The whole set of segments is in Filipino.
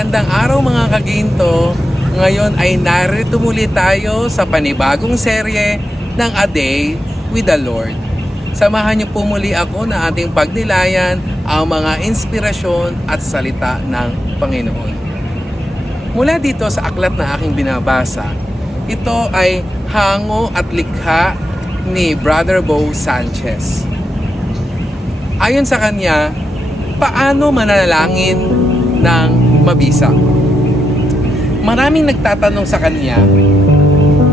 Magandang araw mga kaginto. Ngayon ay narito muli tayo sa panibagong serye ng A Day with the Lord. Samahan niyo po muli ako na ating pagnilayan ang mga inspirasyon at salita ng Panginoon. Mula dito sa aklat na aking binabasa, ito ay hango at likha ni Brother Bo Sanchez. Ayon sa kanya, paano manalangin ng mabisa? Maraming nagtatanong sa kanya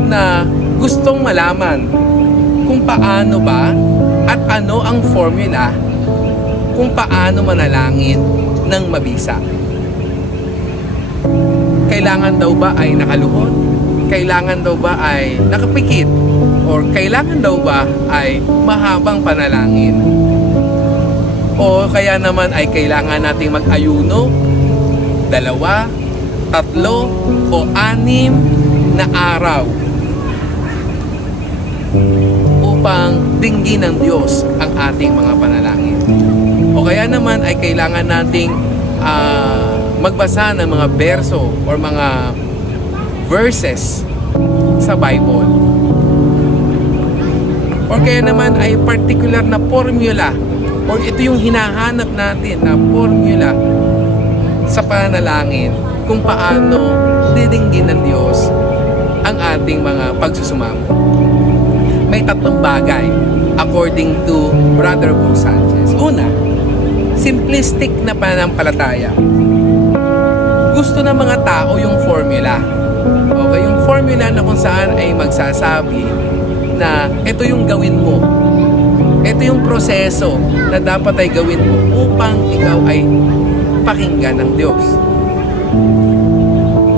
na gustong malaman kung paano ba at ano ang formula kung paano manalangin ng mabisa. Kailangan daw ba ay nakaluhod? Kailangan daw ba ay nakapikit? Or kailangan daw ba ay mahabang panalangin? O kaya naman ay kailangan nating mag-ayuno 2, 3, o 6 na araw upang dinggin ng Diyos ang ating mga panalangin. O kaya naman ay kailangan nating magbasa ng mga berso or mga verses sa Bible. O kaya naman ay particular na formula or ito yung hinahanap natin na formula sa panalangin kung paano didinggin ng Diyos ang ating mga pagsusumamo. May 3 bagay according to Brother Bo Sanchez. Una, simplistic na pananampalataya. Gusto ng mga tao yung formula. Okay, yung formula na kung saan ay magsasabi na ito yung gawin mo. Ito yung proseso na dapat ay gawin mo upang ikaw ay pakinggan ng Diyos.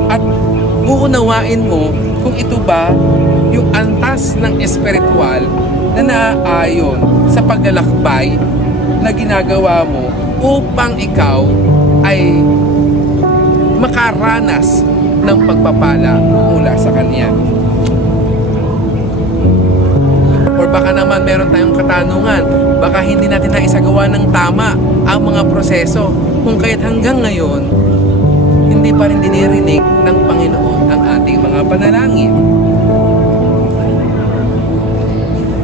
At uunawain mo kung ito ba yung antas ng espiritual na naaayon sa paglalakbay na ginagawa mo upang ikaw ay makaranas ng pagpapala mula sa Kanya. Or baka naman meron tayong katanungan, baka hindi natin naisagawa ng tama ang mga proseso kung kaya't hanggang ngayon hindi pa rin dinirinig ng Panginoon ang ating mga panalangin.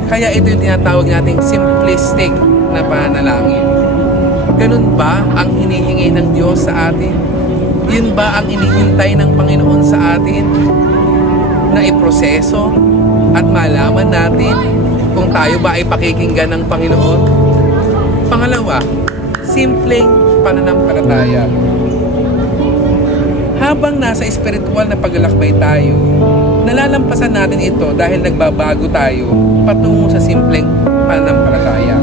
Kaya ito yung tinatawag nating simplistic na panalangin. Ganun ba ang hinihingi ng Diyos sa atin? Yun ba ang inihintay ng Panginoon sa atin? Na iproseso at malaman natin kung tayo ba ay pakikinggan ng Panginoon? Pangalawa, simpleng pananampalataya. Habang nasa espiritual na paglalakbay tayo, nalalampasan natin ito dahil nagbabago tayo patungo sa simpleng pananampalataya.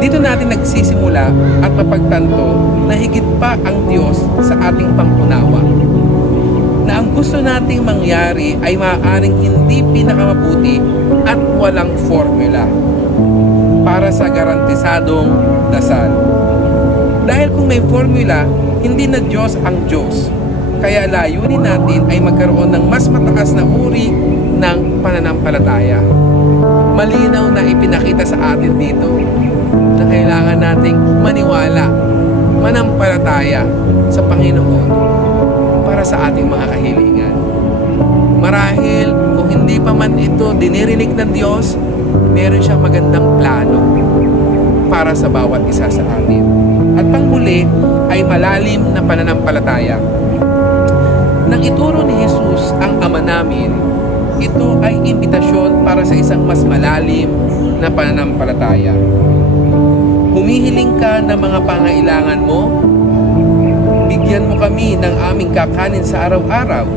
Dito natin nagsisimula at mapagtanto na higit pa ang Diyos sa ating pangkunawa. Na ang gusto nating mangyari ay maaaring hindi pinakamabuti at walang formula para sa garantisadong dasal. Dahil kung may formula, hindi na Diyos ang Diyos. Kaya layunin natin ay magkaroon ng mas mataas na uri ng pananampalataya. Malinaw na ipinakita sa atin dito na kailangan nating maniwala, manampalataya sa Panginoon para sa ating mga kahilingan. Marahil kung hindi pa man ito dinirinig ng Diyos, meron siyang magandang plano para sa bawat isa sa atin. At panghuli ay malalim na pananampalataya. Nang ituro ni Jesus ang Ama namin, ito ay imbitasyon para sa isang mas malalim na pananampalataya. Humihiling ka ng mga pangailangan mo, bigyan mo kami ng aming kakanin sa araw-araw.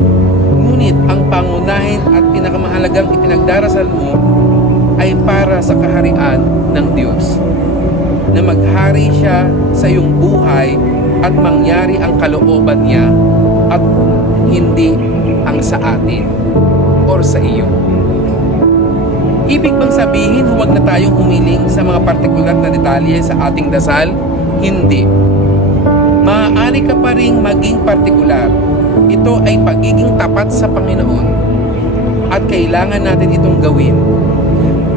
Ngunit ang pangunahin at pinakamahalagang ipinagdarasal mo ay para sa kaharian ng Diyos. Na maghari siya sa iyong buhay at mangyari ang kalooban niya at hindi ang sa atin or sa iyo. Ibig bang sabihin huwag na tayong humiling sa mga partikular na detalye sa ating dasal? Hindi. Maaari ka pa ring maging partikular. Ito ay pagiging tapat sa Panginoon at kailangan natin itong gawin.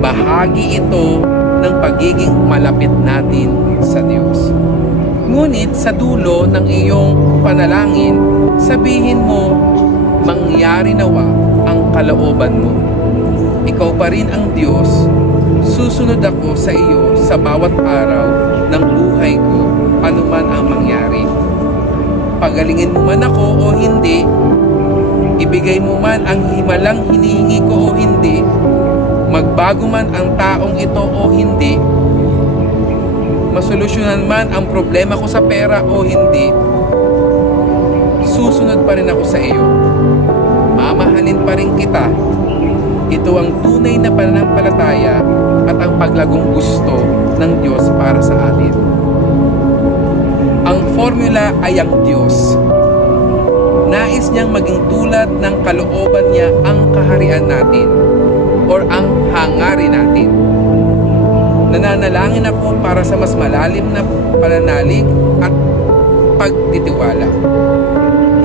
Bahagi ito ng pagiging malapit natin sa Diyos. Ngunit sa dulo ng iyong panalangin, sabihin mo, mangyari nawa ang kalooban mo. Ikaw pa rin ang Diyos, susunod ako sa iyo sa bawat araw ng buhay ko, anuman ang mangyari. Pagalingin mo man ako o hindi, ibigay mo man ang himalang hinihingi ko o hindi, magbago man ang taong ito o hindi, masolusyonan man ang problema ko sa pera o hindi, susunod pa rin ako sa iyo. Mamahalin pa rin kita. Ito ang tunay na pananampalataya at ang paglagong gusto ng Diyos para sa atin. Ang formula ay ang Diyos. Nais niyang maging tulad ng kalooban niya ang kaharian natin or ang hangarin natin. Nananalangin ako para sa mas malalim na pananalig at pagtitiwala.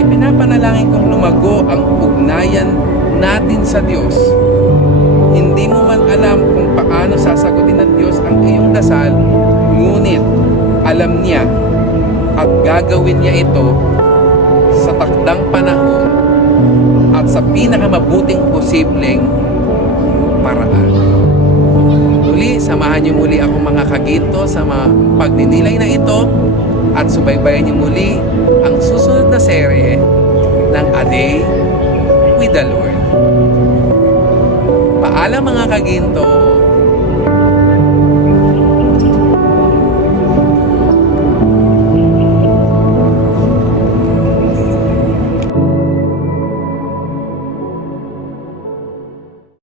Ipinapanalangin kong lumago ang ugnayan natin sa Diyos. Hindi mo man alam kung paano sasagutin ng Diyos ang iyong dasal, ngunit alam niya at gagawin niya ito sa takdang panahon at sa pinakamabuting posibleng paraan. Muli, samahan niyo muli ako mga kaginto sa mga pagninilay na ito at subaybayan niyo muli ang susunod na serye ng A Day with the Lord. Paalam mga kaginto!